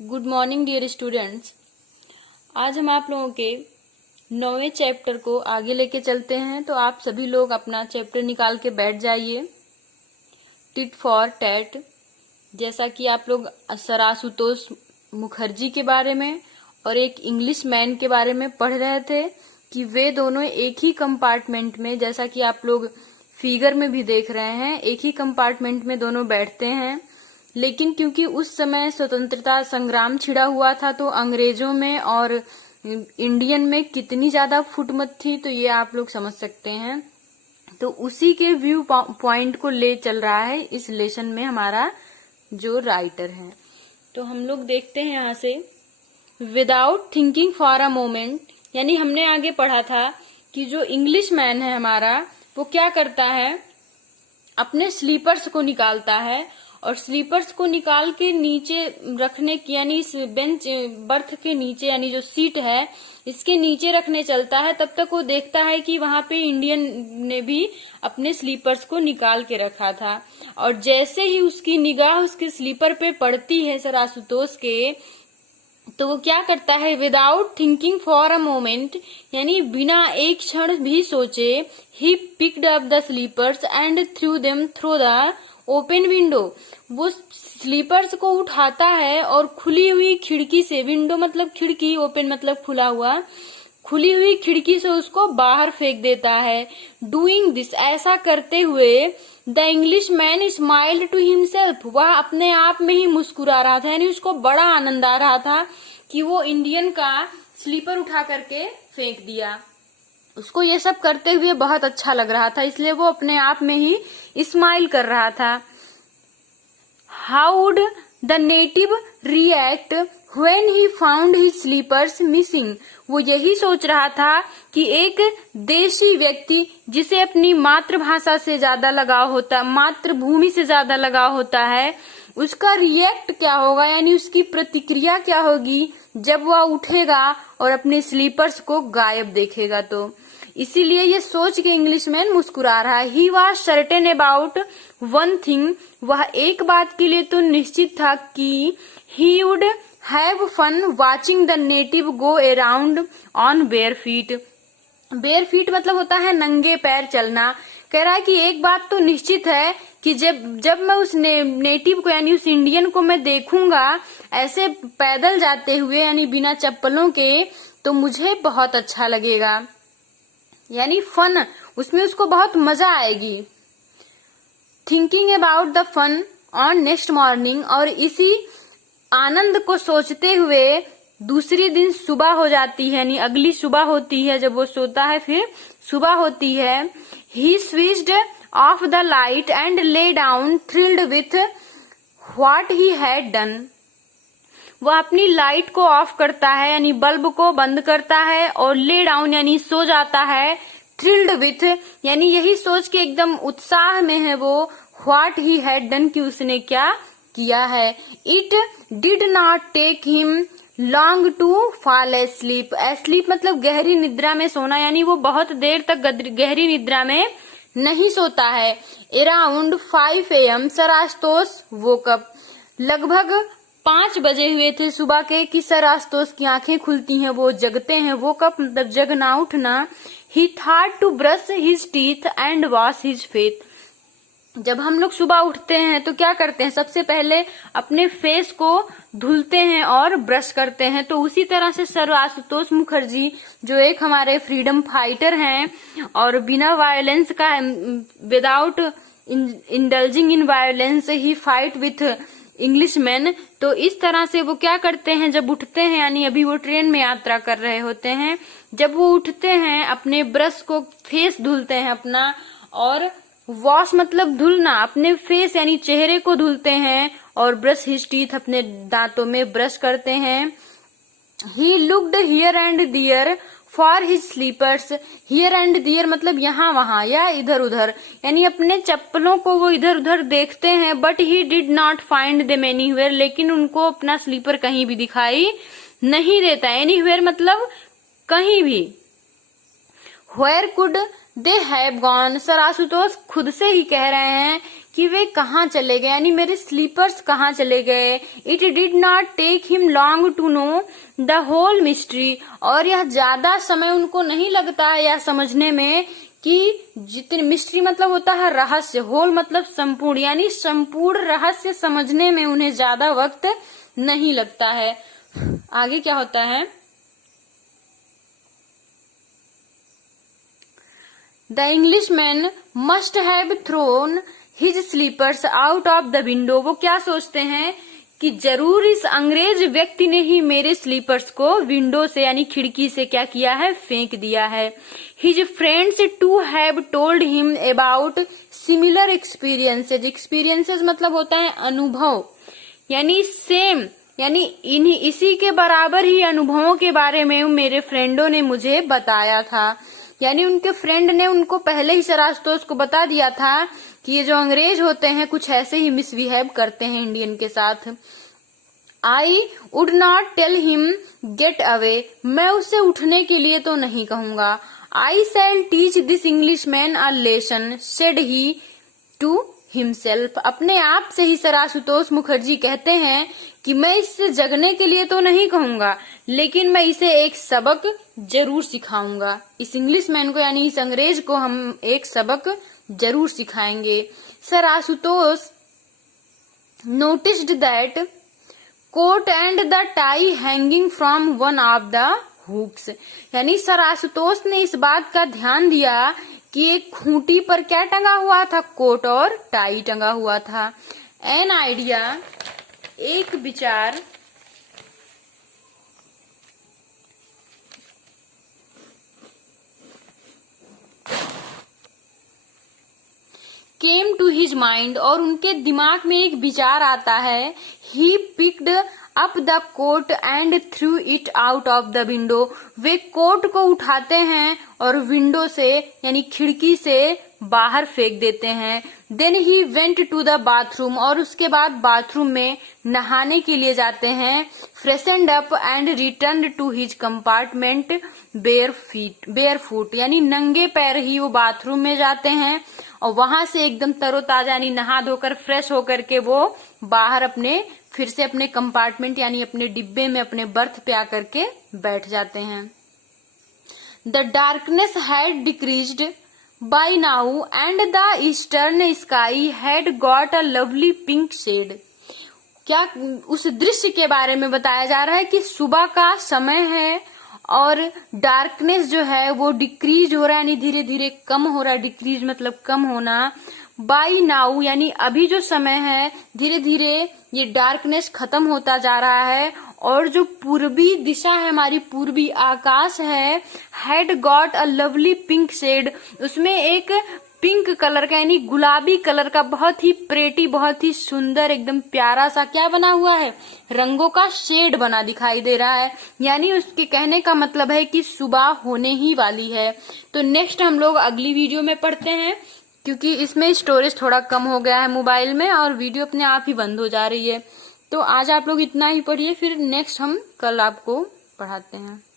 Good morning dear students. आज हम आप लोगों के 9वें चैप्टर को आगे लेके चलते हैं, तो आप सभी लोग अपना चैप्टर निकाल के बैठ जाइए। Tit for tat. जैसा कि आप लोग सर आशुतोष मुखर्जी के बारे में और एक इंग्लिश मैन के बारे में पढ़ रहे थे कि वे दोनों एक ही कंपार्टमेंट में, जैसा कि आप लोग फिगर में भी देख रहे हैं, एक ही कंपार्टमेंट में दोनों बैठते हैं। लेकिन क्योंकि उस समय स्वतंत्रता संग्राम छिड़ा हुआ था, तो अंग्रेजों में और इंडियन में कितनी ज्यादा फुटमत थी, तो ये आप लोग समझ सकते हैं। तो उसी के व्यू पॉइंट को ले चल रहा है इस लेसन में हमारा जो राइटर है। तो हम लोग देखते हैं यहाँ से, without thinking for a moment, यानी हमने आगे पढ़ा था कि जो इंग्लिश मैन है हमारा, वो क्या करता है, अपने स्लीपर्स को निकालता है और स्लीपर्स को निकाल के नीचे रखने की, यानी इस बेंच बर्थ के नीचे, यानी जो सीट है इसके नीचे रखने चलता है। तब तक वो देखता है कि वहां पे इंडियन ने भी अपने स्लीपर्स को निकाल के रखा था। और जैसे ही उसकी निगाह उसके स्लीपर पे पड़ती है सर आशुतोष के, तो वो क्या करता है, without thinking for a moment, यानी बिना एक क्षण भी सोचे, ही picked up the slippers and threw them through the open window. वो स्लीपर्स को उठाता है और खुली हुई खिड़की से, विंडो मतलब खिड़की, ओपन मतलब खुला हुआ, खुली हुई खिड़की से उसको बाहर फेंक देता है। डूइंग दिस, ऐसा करते हुए, the English man smiled to himself, वह अपने आप में ही मुस्कुरा रहा था, यानी उसको बड़ा आनंद आ रहा था कि वो इंडियन का स्लीपर उठा करके फेंक दिया। उसको ये सब करते हुए बहुत अच्छा लग रहा था, इसलिए वो अपने आप में ही स्माइल कर रहा था। How would the native react when he found his slippers missing, वो यही सोच रहा था कि एक देशी व्यक्ति जिसे अपनी मातृभाषा से ज्यादा लगाव होता, मातृभूमि से ज्यादा लगाव होता है, उसका रिएक्ट क्या होगा, यानी उसकी प्रतिक्रिया क्या होगी जब वह उठेगा और अपने स्लीपर्स को गायब देखेगा। तो इसीलिए ये सोच के इंग्लिशमैन मुस्कुरा रहा है। He was certain about one thing, वह एक बात के लिए तो निश्चित था कि he would have fun watching the native go around on bare feet. Bare feet मतलब होता है नंगे पैर चलना। कह रहा है कि एक बात तो निश्चित है कि जब मैं उस नेटिव को, यानी उस इंडियन को मैं देखूंगा ऐसे पैदल जाते हुए, यानी बिना चप्पलों के, तो मुझे बहुत अच्छा लगेगा, यानी फन, उसमें उसको बहुत मजा आएगी। Thinking about the fun on next morning, और इसी आनंद को सोचते हुए दूसरी दिन सुबह हो जाती है, यानी अगली सुबह होती है, जब वो सोता है फिर सुबह होती है। He switched off the light and lay down thrilled with what he had done, वह अपनी लाइट को ऑफ करता है, यानी बल्ब को बंद करता है, और ले डाउन यानी सो जाता है, थ्रिल्ड विथ यानी यही सोच के एकदम उत्साह में है वो, व्हाट ही हैड डन कि उसने क्या किया है। It did not take him long to fall asleep, asleep मतलब गहरी निद्रा में सोना, यानी वो बहुत देर तक गहरी निद्रा में नहीं सोता है। Around 5 AM sir Ashutosh woke up, लगभग 5 बजे हुए थे सुबह के कि सर आशुतोष की आंखें खुलती हैं, वो जगते हैं। वो कप मतलब जगना, उठना। He thought to brush his teeth and wash his face, जब हम लोग सुबह उठते हैं तो क्या करते हैं, सबसे पहले अपने फेस को धुलते हैं और ब्रश करते हैं। तो उसी तरह से सर आशुतोष मुखर्जी, जो एक हमारे फ्रीडम फाइटर हैं और बिना वायलेंस का, without indulging in violence he fight with English man, तो इस तरह से वो क्या करते हैं, जब उठते हैं, यानी अभी वो ट्रेन में यात्रा कर रहे होते हैं, जब वो उठते हैं अपने ब्रश को, फेस धुलते हैं अपना, और वॉश मतलब धुलना, अपने फेस यानी चेहरे को धुलते हैं, और ब्रश हिज टीथ अपने दांतों में ब्रश करते हैं। He looked here and there for his slippers, here and there मतलब यहाँ वहां या इधर उधर, यानी अपने चप्पलों को वो इधर उधर देखते हैं। But he did not find them anywhere, लेकिन उनको अपना स्लीपर कहीं भी दिखाई नहीं देता। एनीवेयर मतलब कहीं भी। Where could they have gone, sir Ashutosh खुद से ही कह रहे हैं कि वे कहाँ चले गए, यानी मेरे स्लीपर्स कहाँ चले गए। It did not take him long to know the whole mystery, और यह ज्यादा समय उनको नहीं लगता है यह समझने में कि जितने, मिस्ट्री मतलब होता है रहस्य, होल मतलब संपूर्ण, यानी संपूर्ण रहस्य समझने में उन्हें ज्यादा वक्त नहीं लगता है। आगे क्या होता है, the Englishman must have thrown his slippers out of the window. वो क्या सोचते हैं कि जरूर इस अंग्रेज व्यक्ति ने ही मेरे स्लीपर्स को विंडो से यानी खिड़की से क्या किया है, फेंक दिया है। His friends too have told him about similar experiences. Experiences मतलब होता है अनुभव, यानी सेम, यानी इन्हीं इसी के बराबर ही अनुभवों के बारे में मेरे फ्रेंडों ने मुझे बताया था। यानी उनके फ्रेंड ने उनको पहले ही सरासतोष को बता दिया था कि ये जो अंग्रेज होते हैं कुछ ऐसे ही मिसबिहेव करते हैं इंडियन के साथ। I would not tell him get away. मैं उसे उठने के लिए तो नहीं कहूंगा। I shall teach this English man a lesson, said he to himself. अपने आप से ही सर आशुतोष मुखर्जी कहते हैं कि मैं इससे जगने के लिए तो नहीं कहूंगा, लेकिन मैं इसे एक सबक जरूर सिखाऊंगा। इस इंग्लिश मैन को यानी इस अंग्रेज को हम एक सबक जरूर सिखाएंगे। Sir Ashutosh noticed that coat and the tie hanging from one of the hooks. यानी सर आशुतोष ने इस बात का ध्यान दिया कि एक खूंटी पर क्या टंगा हुआ था, कोट और टाई टंगा हुआ था। एन आइडिया, एक विचार, केम टू हिज माइंड, और उनके दिमाग में एक विचार आता है। He picked up the coat and threw it out of the window. वे कोट को उठाते हैं और विंडो से यानी खिड़की से बाहर फेंक देते हैं। Then he went to the bathroom, और उसके बाद बाथरूम में नहाने के लिए जाते हैं। Freshened up and return to his compartment bare foot, यानी नंगे पैर ही वो बाथरूम में जाते हैं और वहां से एकदम तरोताजा यानी नहा धोकर फ्रेश होकर के वो बाहर अपने फिर से अपने कंपार्टमेंट यानी अपने डिब्बे में अपने बर्थ पे आकर के बैठ जाते हैं। The darkness had decreased by now and the eastern sky had got a lovely pink shade. क्या उस दृश्य के बारे में बताया जा रहा है कि सुबह का समय है और डार्कनेस जो है वो डिक्रीज हो रहा है, यानी धीरे धीरे कम हो रहा है। डिक्रीज मतलब कम होना। बाई नाउ यानी अभी जो समय है धीरे धीरे ये डार्कनेस खत्म होता जा रहा है, और जो पूर्वी दिशा है हमारी पूर्वी आकाश है, had got a lovely pink shade, उसमें एक पिंक कलर का यानी गुलाबी कलर का बहुत ही प्रेटी बहुत ही सुंदर एकदम प्यारा सा क्या बना हुआ है, रंगों का शेड बना दिखाई दे रहा है। यानी उसके कहने का मतलब है कि सुबह होने ही वाली है। तो नेक्स्ट हम लोग अगली वीडियो में पढ़ते हैं, क्योंकि इसमें स्टोरेज थोड़ा कम हो गया है मोबाइल में और वीडियो अपने आप ही बंद हो जा रही है। तो आज आप लोग इतना ही पढ़िए, फिर नेक्स्ट हम कल आपको पढ़ाते हैं।